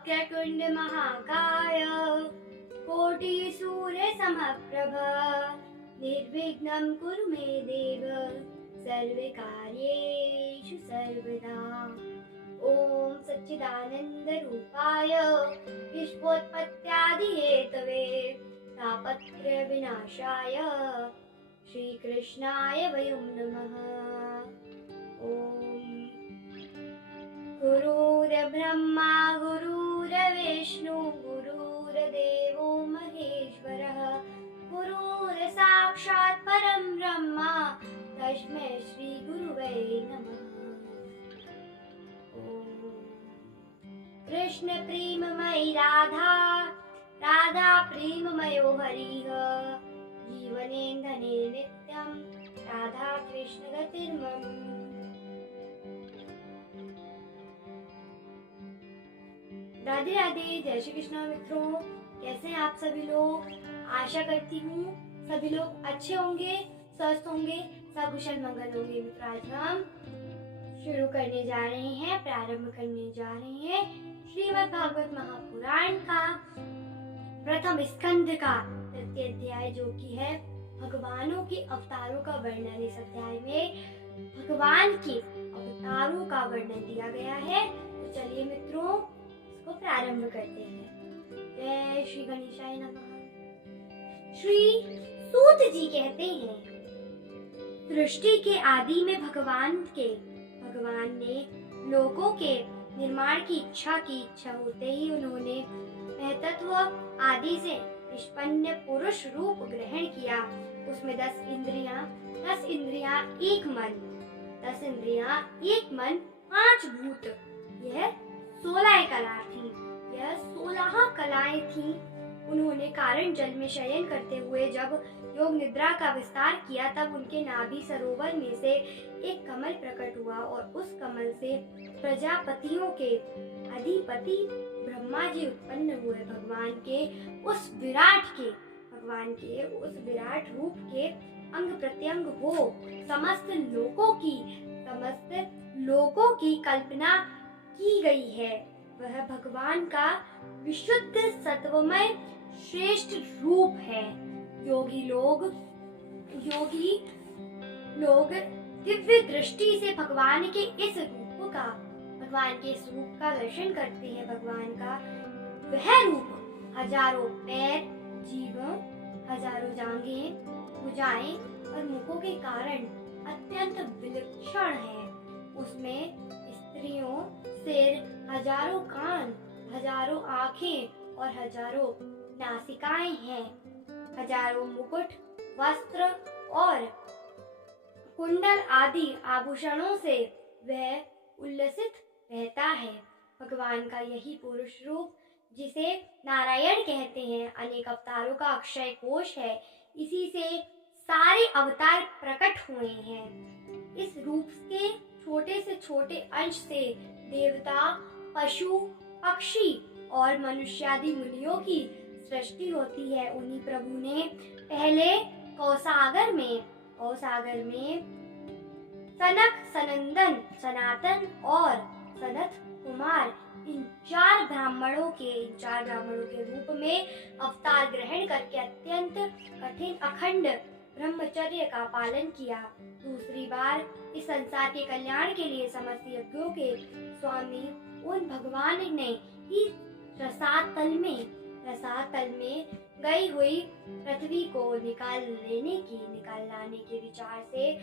वक्रतुण्ड महाकाय कोटिसूर्यसमप्रभ निर्विघ्नं कुरु मे देव सर्वकार्येषु सर्वदा। ॐ सच्चिदानन्दरूपाय विश्वोत्पत्त्यादिहेतवे तापत्रयविनाशाय श्रीकृष्णाय वयं नमः। ॐ गुरुर्ब्रह्मा गुरुर्विष्णु गुरुर्देवो महेश्वरः गुरुर्साक्षात् परं ब्रह्म तस्मै श्री गुरुवे नमः। कृष्ण प्रेममयी राधा राधा प्रेममयो हरिः जीवनेन्धने नित्यं राधा कृष्ण गतिर्मम। राधे राधे, जय श्री कृष्ण मित्रों। कैसे हैं आप सभी लोग? आशा करती हूँ सभी लोग अच्छे होंगे, स्वस्थ होंगे, सकुशल मंगल होंगे। मित्रों, आज हम शुरू करने जा रहे हैं, प्रारंभ करने जा रहे हैं श्रीमद् भागवत महापुराण का प्रथम स्कंद का तृतीय अध्याय, जो कि है भगवानों के अवतारों का वर्णन। इस अध्याय में भगवान के अवतारों का वर्णन दिया गया है। तो चलिए मित्रों, इसको प्रारंभ करते हैं। जय श्री गणेशाय नमः। श्री सूत जी कहते हैं, सृष्टि के आदि में भगवान ने लोगों के निर्माण की इच्छा होते ही उन्होंने महतत्व आदि से निष्पन्न पुरुष रूप ग्रहण किया। उसमें 10 इंद्रियां, 1 मन, 5 भूत, यह 16 कलाएं थी। उन्होंने कारण जल में शयन करते हुए जब योग निद्रा का विस्तार किया, तब उनके नाभि सरोवर में से एक कमल प्रकट हुआ और उस कमल से प्रजापतियों के अधिपति ब्रह्मा जी उत्पन्न हुए। भगवान के उस विराट रूप के अंग प्रत्यंग हो समस्त लोकों की कल्पना की गई है। वह भगवान का विशुद्ध सत्वमय श्रेष्ठ रूप है। योगी लोग दिव्य दृष्टि से भगवान के इस रूप का दर्शन करते हैं। भगवान का वह रूप हजारों पैर, जीभों, हजारों जांघें, भुजाएं और मुखों के कारण अत्यंत विलक्षण है। उसमें स्त्रियों सिर, हजारों कान, हजारों आँखें और हजारों नासिकाएं हैं। हजारों मुकुट, वस्त्र और कुंडल आदि आभूषणों से वह उल्लसित रहता है। भगवान का यही पुरुष रूप, जिसे नारायण कहते हैं, अनेक अवतारों का अक्षय कोश है। इसी से सारे अवतार प्रकट हुए हैं। इस रूप के छोटे से छोटे अंश से देवता, पशु, पक्षी और मनुष्यादि मुनियों की सृष्टि होती है। उन्हीं प्रभु ने पहले कौसागर में सनक, सनंदन, सनातन और सनत कुमार इन चार ब्राह्मणों के रूप में अवतार ग्रहण करके अत्यंत कठिन अखंड ब्रह्मचर्य का पालन किया। दूसरी बार इस संसार के कल्याण के लिए समस्त यज्ञों के स्वामी उन भगवान ने ही रसातल में गई हुई पृथ्वी को निकाल लाने के विचार से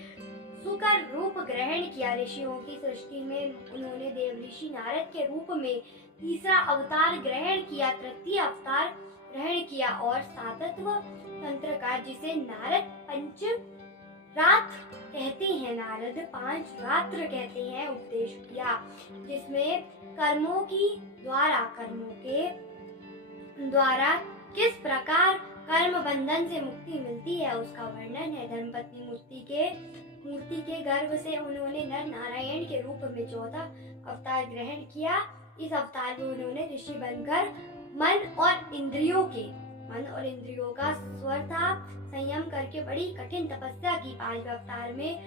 सुकर रूप ग्रहण किया। ऋषियों की सृष्टि में उन्होंने देवऋषि नारद के रूप में तीसरा अवतार ग्रहण किया, तृतीय अवतार ग्रहण किया और सातत्व तंत्र का, जिसे नारद पंचरात्र कहते हैं, उपदेश किया, जिसमें कर्मों के द्वारा किस प्रकार कर्म बंधन से मुक्ति मिलती है उसका वर्णन है। धर्मपत्नी मूर्ति के गर्भ से उन्होंने नर नारायण के रूप में 14 अवतार ग्रहण किया। इस अवतार में उन्होंने ऋषि बनकर मन और इंद्रियों का स्वर्था संयम करके बड़ी कठिन तपस्या की। 5वें अवतार में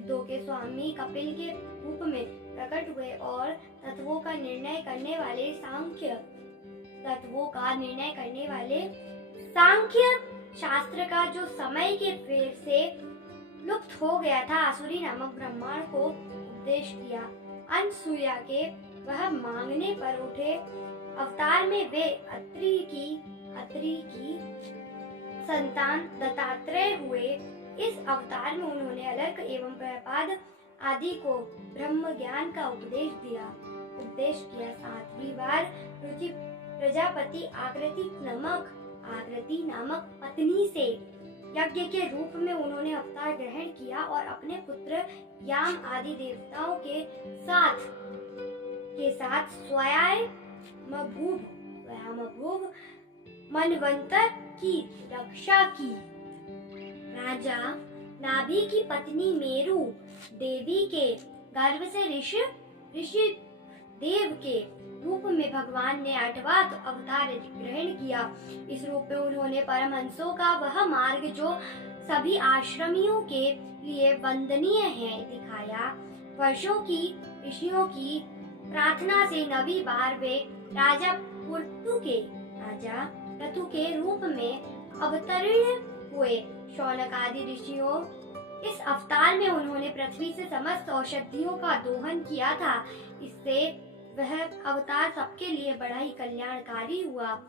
सिद्धों के स्वामी कपिल के रूप में प्रकट हुए और तत्वों का निर्णय करने वाले सांख्य शास्त्र का जो समय के फेर से लुप्त हो गया था, आसुरी नामक ब्राह्मण को उपदेश दिया। अनसुया के वह मांगने पर उठे अवतार में वे अत्रि की संतान दत्तात्रेय हुए। इस अवतार में उन्होंने अलर्क एवं प्रहलाद आदि को ब्रह्म ज्ञान का उपदेश किया। 7वीं बार रुचि प्रजापति आकृति नामक पत्नी से यज्ञ के रूप में उन्होंने अवतार ग्रहण किया और अपने पुत्र याम आदि देवताओं के साथ स्वयंभूव मनवंतर की रक्षा की। राजा नाभि की पत्नी मेरु देवी के गर्भ से ऋषि देव के रूप में भगवान ने 8वां अवतार ग्रहण किया। इस रूप में उन्होंने परमहंसों का वह मार्ग जो सभी आश्रमियों के लिए वंदनीय है दिखाया। वर्षों की ऋषियों की प्रार्थना से 9वीं बार वे राजा क्रतु के रूप में अवतरण हुए। शौनक आदि ऋषियों इस अवतार में उन्होंने पृथ्वी से समस्त औषधियों का दोहन किया था। इससे वह अवतार सबके लिए बड़ा ही कल्याणकारी हुआ।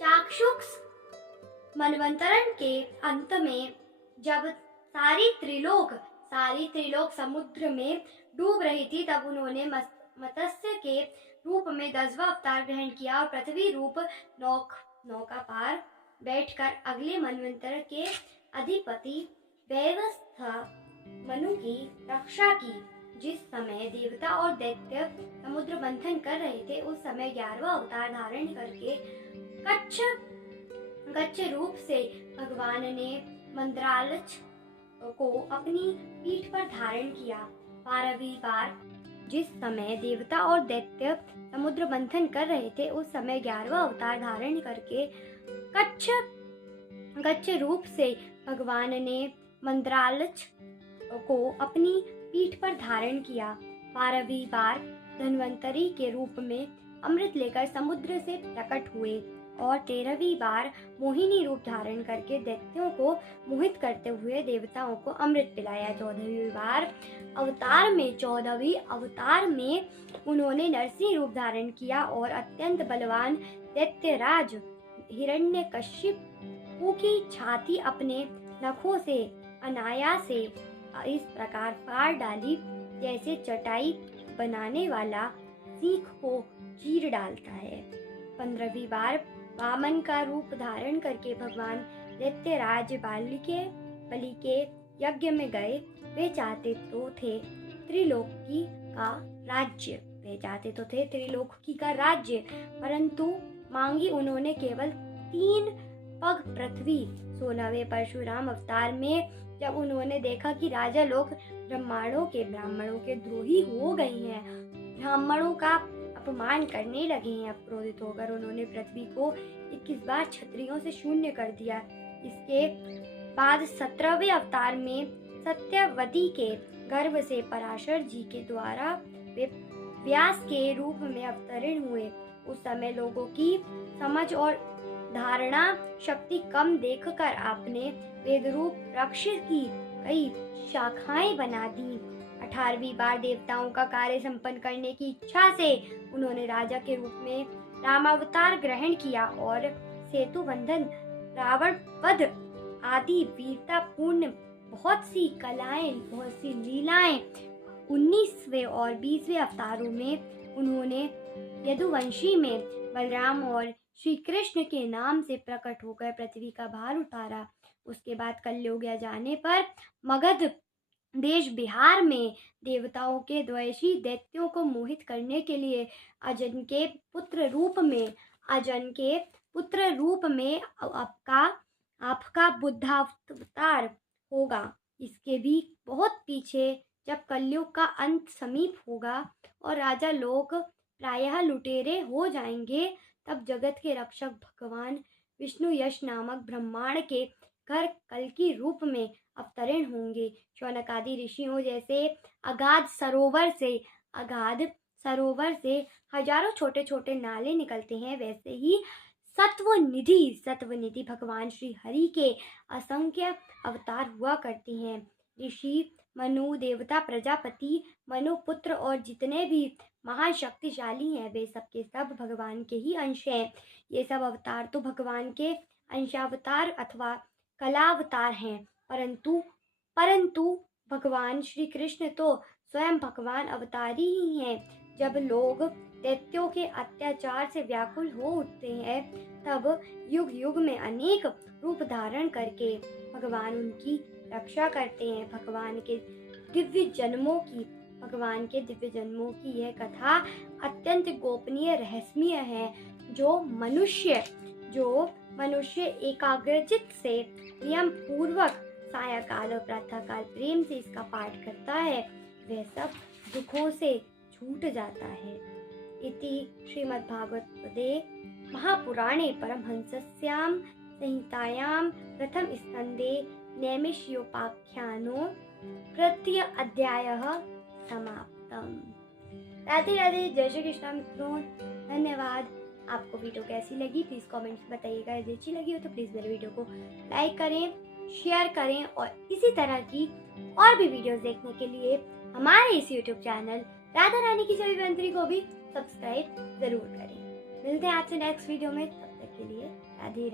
चाक्षुष मनवंतरण के अंत में जब सारी त्रिलोक समुद्र में डूब रही थी, तब उन्होंने मत्स्य के रूप में 10वां अवतार ग्रहण किया और पृथ्वी रूप नौका पार बैठकर अगले मनवंतर के अधिपति वैवस्वत मनु की रक्षा की। जिस समय देवता और दैत्य समुद्र मंथन कर रहे थे, उस समय 11वां अवतार धारण करके गच्छ रूप से भगवान ने मंद्रालच को अपनी पीठ पर धारण किया। 12वीं बार जिस समय देवता और दैत्य समुद्र मंथन कर रहे थे, उस समय 11वां अवतार धारण करके गच्छ रूप से भगवान ने मंद्रालच को अपनी पीठ पर धारण किया। 12वीं बार धन्वंतरी के रूप में अमृत लेकर समुद्र से प्रकट हुए और 13वीं बार मोहिनी रूप धारण करके दैत्यों को मोहित करते हुए देवताओं को अमृत पिलाया। 14वीं अवतार में उन्होंने नरसिंह रूप धारण किया और अत्यंत बलवान दैत्यराज हिरण्यकशिपु की छाती अपने नखों से अनायास से इस प्रकार फाड़ डाली जैसे चटाई बनाने वाला सीख को चीर डालता है। 15वीं बार वामन का रूप धारण करके भगवान दैत्यराज बलि के यज्ञ में गए। वे चाहते तो थे त्रिलोकी का राज्य, परंतु मांगी उन्होंने केवल 3 पग पृथ्वी। 16वें परशुराम अवतार में जब उन्होंने देखा कि राजा लोग ब्राह्मणों के द्रोही हो गए हैं, ब्राह्मणों का अपमान करने लगे हैं, क्रोधित होकर उन्होंने पृथ्वी को 21 बार क्षत्रियों से शून्य कर दिया। इसके बाद 17वें अवतार में सत्यवती के गर्भ से पराशर जी के द्वारा वे व्यास के रूप में अवतरण हुए। उस समय लोगों की समझ और धारणा शक्ति कम देखकर आपने वेदरूप वृक्ष की कई शाखाएं बना दी। 18वीं बार देवताओं का कार्य संपन्न करने की इच्छा से उन्होंने राजा के रूप में रामावतार ग्रहण किया और सेतु बंधन, रावण वध आदि वीरतापूर्ण बहुत सी लीलाएं 19वें और 20वें अवतारों में उन्होंने यदुवंशी में बलराम और श्री कृष्ण के नाम से प्रकट होकर पृथ्वी का भार उतारा। उसके बाद कलयुग आ जाने पर मगध देश बिहार में देवताओं के द्वेषी दैत्यों को मोहित करने के लिए अजन के पुत्र रूप में आपका बुद्धावतार होगा। इसके भी बहुत पीछे जब कलयुग का अंत समीप होगा और राजा लोग प्रायः लुटेरे हो जाएंगे, तब जगत के रक्षक भगवान विष्णु यश नामक ब्रह्मांड के कर कल्कि रूप में अवतरण होंगे। शौनक आदि ऋषियों जैसे अगाध सरोवर से हजारों छोटे छोटे नाले निकलते हैं, वैसे ही सत्वनिधि भगवान श्री हरि के असंख्य अवतार हुआ करते हैं। ऋषि, मनु, देवता, प्रजापति, मनुपुत्र और जितने भी महान शक्तिशाली हैं, वे सब के सब भगवान के ही अंश हैं। ये सब अवतार तो भगवान के अंशावतार अथवा कलावतार हैं, परंतु भगवान श्री कृष्ण तो स्वयं भगवान अवतारी ही हैं। जब लोग दैत्यों के अत्याचार से व्याकुल हो उठते हैं, तब युग युग में अनेक रूप धारण करके भगवान उनकी रक्षा करते हैं। भगवान के दिव्य जन्मों की यह कथा अत्यंत गोपनीय रहस्यमय है। जो मनुष्य एकाग्रचित से नियम पूर्वक सायंकाल और प्रातःकाल प्रेम से इसका पाठ करता है, वह सब दुखों से छूट जाता है। इति श्रीमद्भागवते महापुराणे परमहंसस्यां संहितायां प्रथम स्कंदे नैमिषयोपाख्यानो तृतीय अध्यायः समाप्तम्। राधे राधे, जय श्री कृष्ण मित्रों, धन्यवाद। आपको वीडियो कैसी लगी प्लीज कमेंट्स बताइएगा। यदि अच्छी लगी हो तो प्लीज मेरे वीडियो को लाइक करें, शेयर करें और इसी तरह की और भी वीडियोस देखने के लिए हमारे इस यूट्यूब चैनल राधा रानी की छवि बंतरी को भी सब्सक्राइब जरूर करें। मिलते हैं आपसे नेक्स्ट वीडियो में, तब तक के लिए राधे।